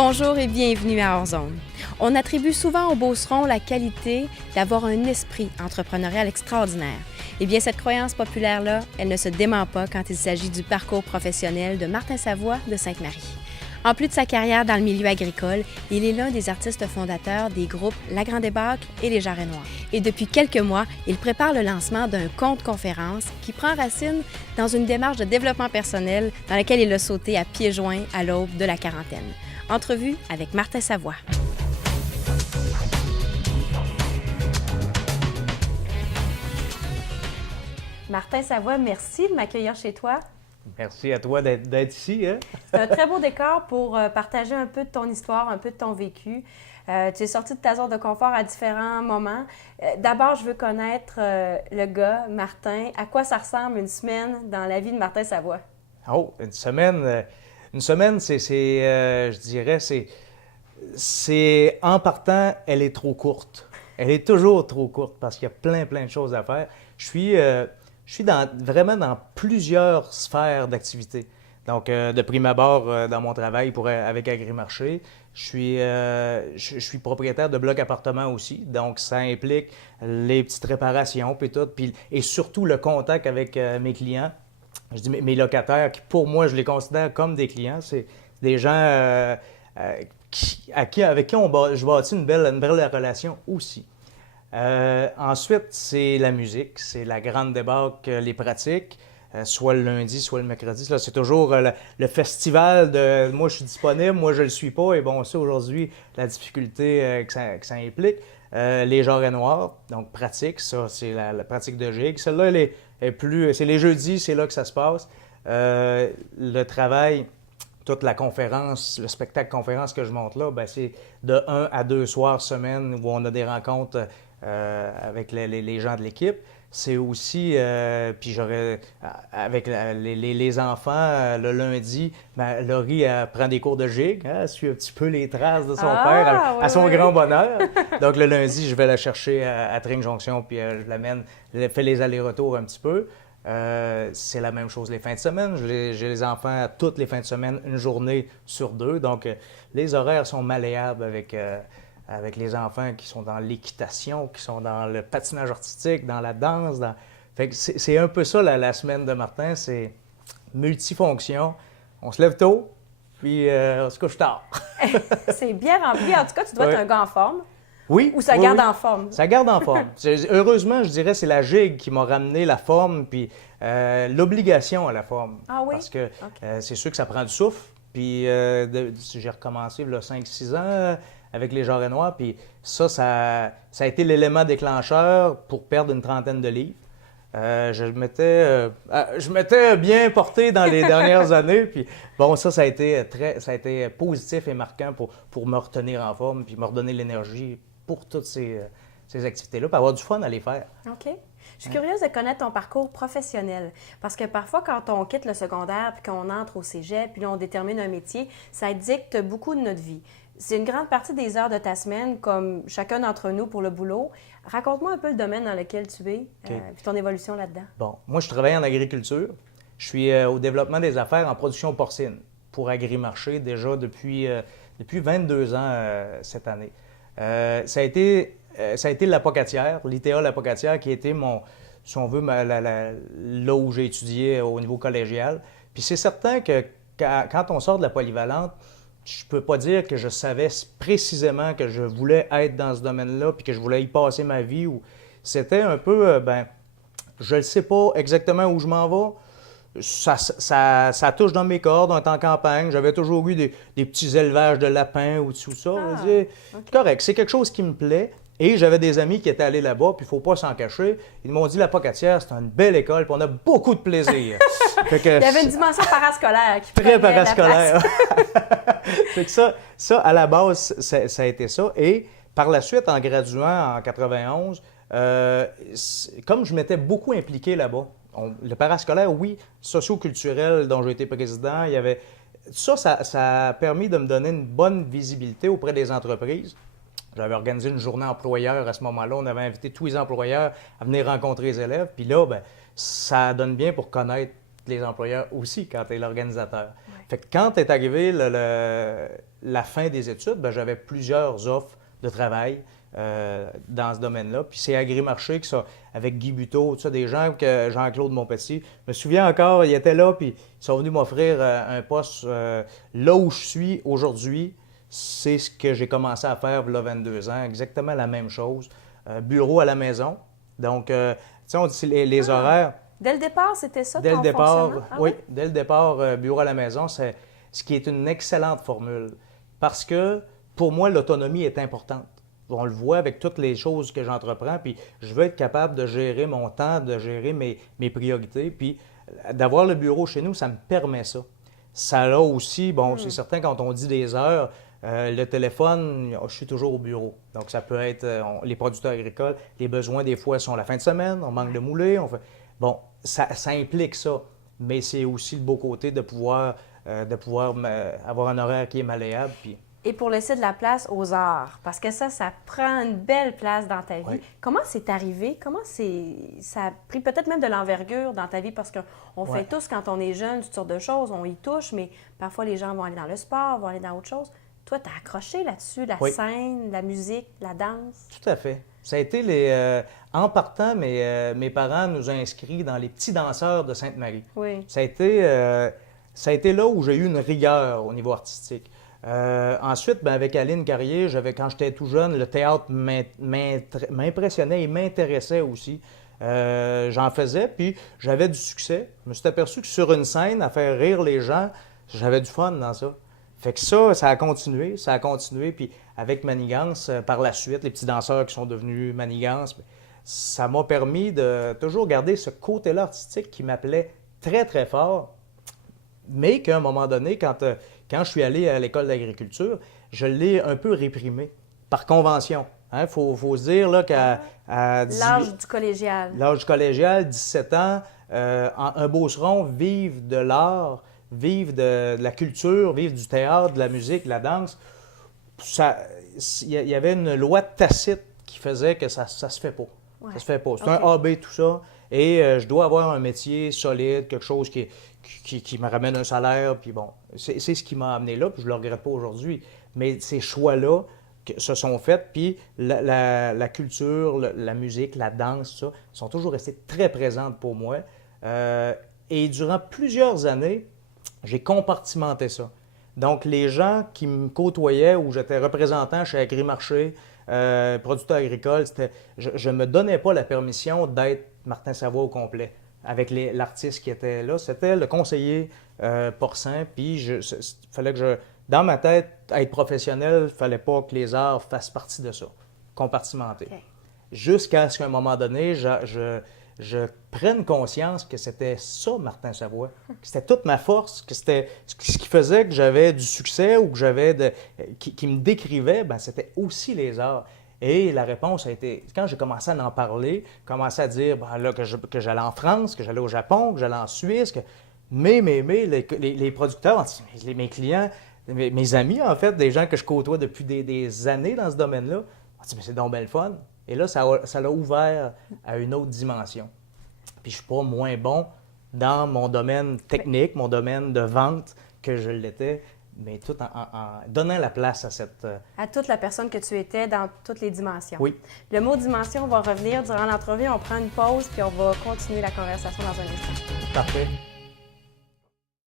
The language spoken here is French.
Bonjour et bienvenue à Hors-Zone. On attribue souvent aux Beaucerons la qualité d'avoir un esprit entrepreneurial extraordinaire. Eh bien, cette croyance populaire-là, elle ne se dément pas quand il s'agit du parcours professionnel de Martin Savoie de Sainte-Marie. En plus de sa carrière dans le milieu agricole, il est l'un des artistes fondateurs des groupes La Grande Débâcle et Les Jarrets Noirs. Et depuis quelques mois, il prépare le lancement d'un conte-conférence qui prend racine dans une démarche de développement personnel dans laquelle il a sauté à pieds joints à l'aube de la quarantaine. Entrevue avec Martin Savoie. Martin Savoie, merci de m'accueillir chez toi. Merci à toi d'être ici. Hein? C'est un très beau décor pour partager un peu de ton histoire, un peu de ton vécu. Tu es sorti de ta zone de confort à différents moments. D'abord, je veux connaître le gars, Martin. À quoi ça ressemble une semaine dans la vie de Martin Savoie? Oh, une semaine, je dirais, c'est en partant, elle est trop courte. Elle est toujours trop courte parce qu'il y a plein de choses à faire. Je suis vraiment dans plusieurs sphères d'activité. Donc, de prime abord, dans mon travail avec Agrimarché, je suis propriétaire de blocs appartements aussi. Donc, ça implique les petites réparations, puis tout, et surtout le contact avec mes clients. Je dis mes locataires, qui pour moi, je les considère comme des clients. C'est des gens avec qui je bâtis une belle relation aussi. Ensuite, c'est la musique, c'est la grande débâcle, les pratiques, soit le lundi, soit le mercredi. Là, c'est toujours le festival de « moi, je suis disponible, moi, je le suis pas ». Et bon, ça, aujourd'hui, la difficulté que ça implique. Les Jarrets Noirs, donc pratique, ça, c'est la pratique de gigue. Celle-là, elle est plus... C'est les jeudis, c'est là que ça se passe. Le travail... Toute la conférence, le spectacle conférence que je monte là, bien, c'est de 1 à 2 soirs semaine où on a des rencontres avec les gens de l'équipe. C'est aussi, puis j'aurais, avec les enfants, le lundi, bien, Laurie prend des cours de gigue, hein, elle suit un petit peu les traces de son père à son grand bonheur. Donc le lundi, je vais la chercher à Tring Jonction, puis je l'amène, je fais les allers-retours un petit peu. C'est la même chose les fins de semaine. J'ai les enfants toutes les fins de semaine, une journée sur deux. Donc, les horaires sont malléables avec les enfants qui sont dans l'équitation, qui sont dans le patinage artistique, dans la danse. Fait que c'est un peu ça la semaine de Martin. C'est multifonction. On se lève tôt, puis on se couche tard. C'est bien rempli. En tout cas, tu dois être un gars en forme. Oui. Ou ça garde en forme? Ça garde en forme. Heureusement, je dirais, c'est la gigue qui m'a ramené la forme puis l'obligation à la forme. Ah oui? Parce que c'est sûr que ça prend du souffle. Puis j'ai recommencé il y a 5-6 ans avec les Jarrets Noirs. Puis ça a été l'élément déclencheur pour perdre une trentaine de livres. Je m'étais bien porté dans les dernières années. Puis bon, ça a été positif et marquant pour me retenir en forme puis me redonner l'énergie pour toutes ces activités-là, pour avoir du fun à les faire. OK. Je suis curieuse de connaître ton parcours professionnel, parce que parfois, quand on quitte le secondaire puis qu'on entre au cégep, puis là, on détermine un métier, ça dicte beaucoup de notre vie. C'est une grande partie des heures de ta semaine, comme chacun d'entre nous pour le boulot. Raconte-moi un peu le domaine dans lequel tu es, puis ton évolution là-dedans. Bon, moi, je travaille en agriculture. Je suis au développement des affaires en production porcine pour Agrimarché déjà depuis 22 ans cette année. Ça a été l'apocatière, l'ITA l'apocatière, qui a été si on veut, là où j'ai étudié au niveau collégial. Puis c'est certain que quand on sort de la polyvalente, je peux pas dire que je savais précisément que je voulais être dans ce domaine-là puis que je voulais y passer ma vie. C'était un peu, je ne sais pas exactement où je m'en vais. Ça touche dans mes cordes, on est en campagne. J'avais toujours eu des petits élevages de lapins ou tout ça. Okay. Correct, c'est quelque chose qui me plaît. Et j'avais des amis qui étaient allés là-bas, puis il ne faut pas s'en cacher. Ils m'ont dit, la Pocatière, c'est une belle école, puis on a beaucoup de plaisir. Il y avait une dimension parascolaire qui très parascolaire. Fait que ça, à la base, ça a été ça. Et par la suite, en graduant en 91, comme je m'étais beaucoup impliqué là-bas, le parascolaire, oui, socio-culturel dont j'ai été président, il y avait... Ça a permis de me donner une bonne visibilité auprès des entreprises. J'avais organisé une journée employeur à ce moment-là. On avait invité tous les employeurs à venir rencontrer les élèves. Puis là, ça donne bien pour connaître les employeurs aussi quand tu es l'organisateur. Fait que quand est arrivé la fin des études, ben, j'avais plusieurs offres de travail dans ce domaine-là. Puis c'est Agrimarché, avec Guy Buteau, tout ça, des gens que Jean-Claude Monpetit. Je me souviens encore, il était là, puis ils sont venus m'offrir un poste. Là où je suis aujourd'hui, c'est ce que j'ai commencé à faire il y a 22 ans, exactement la même chose. Bureau à la maison. Donc, tu sais, on dit les horaires. Dès le départ, c'était ça Dès ton le départ, fonctionnement? oui, dès le départ, bureau à la maison, c'est ce qui est une excellente formule. Parce que, pour moi, l'autonomie est importante. On le voit avec toutes les choses que j'entreprends, puis je veux être capable de gérer mon temps, de gérer mes priorités, puis d'avoir le bureau chez nous, ça me permet ça. Ça a aussi, bon, c'est certain, quand on dit des heures, le téléphone, je suis toujours au bureau. Donc, ça peut être les producteurs agricoles, les besoins des fois sont la fin de semaine, on manque de moulées, on fait... Bon, ça implique ça, mais c'est aussi le beau côté de pouvoir avoir un horaire qui est malléable, puis... Et pour laisser de la place aux arts, parce que ça prend une belle place dans ta vie. Oui. Comment c'est arrivé? Ça a pris peut-être même de l'envergure dans ta vie? Parce qu'on fait tous, quand on est jeune, toutes sortes de choses, on y touche, mais parfois les gens vont aller dans le sport, vont aller dans autre chose. Toi, tu as accroché là-dessus, la scène, la musique, la danse? Tout à fait. Ça a été en partant, mes parents nous ont inscrits dans les petits danseurs de Sainte-Marie. Oui. Ça a été là où j'ai eu une rigueur au niveau artistique. Ensuite, ben, avec Aline Carrier, quand j'étais tout jeune, le théâtre m'impressionnait et m'intéressait aussi. J'en faisais, puis j'avais du succès. Je me suis aperçu que sur une scène, à faire rire les gens, j'avais du fun dans ça. Fait que ça a continué, puis avec Manigance, par la suite, les petits danseurs qui sont devenus Manigance, ça m'a permis de toujours garder ce côté-là artistique qui m'appelait très, très fort, mais qu'à un moment donné, quand je suis allé à l'école d'agriculture, je l'ai un peu réprimé, par convention. Il faut se dire là, qu'à l'âge du collégial. L'âge du collégial, 17 ans, un Beauceron vive de l'art, vive de la culture, vive du théâtre, de la musique, de la danse. Il y avait une loi tacite qui faisait que ça se fait pas. Ouais. Ça se fait pas. C'est un AB, tout ça. Et je dois avoir un métier solide, quelque chose qui me ramène un salaire. Puis bon, c'est ce qui m'a amené là, puis je ne le regrette pas aujourd'hui. Mais ces choix-là se sont faits, puis la culture, la musique, la danse, tout ça, sont toujours restées très présentes pour moi. Et durant plusieurs années, j'ai compartimenté ça. Donc, les gens qui me côtoyaient, où j'étais représentant chez Agrimarché, producteur agricole, je ne me donnais pas la permission d'être Martin Savoie au complet avec l'artiste qui était là. C'était le conseiller porcin, puis fallait que dans ma tête, être professionnel, il ne fallait pas que les arts fassent partie de ça, compartimenté. Okay. Jusqu'à ce qu'à un moment donné, je prenne conscience que c'était ça, Martin Savoie, que c'était toute ma force, que c'était ce qui faisait que j'avais du succès ou que qui me décrivait, ben, c'était aussi les arts. Et la réponse a été, quand j'ai commencé à en parler, commencé à dire ben, là, que j'allais en France, que j'allais au Japon, que j'allais en Suisse, mais les producteurs, mes clients, mes amis, en fait, des gens que je côtoie depuis des années dans ce domaine-là, ont dit mais c'est donc bien le fun. Et là, ça l'a ouvert à une autre dimension. Puis je ne suis pas moins bon dans mon domaine technique, mon domaine de vente que je l'étais, mais tout en donnant la place à cette... À toute la personne que tu étais dans toutes les dimensions. Oui. Le mot dimension va revenir durant l'entrevue. On prend une pause, puis on va continuer la conversation dans un instant. Parfait.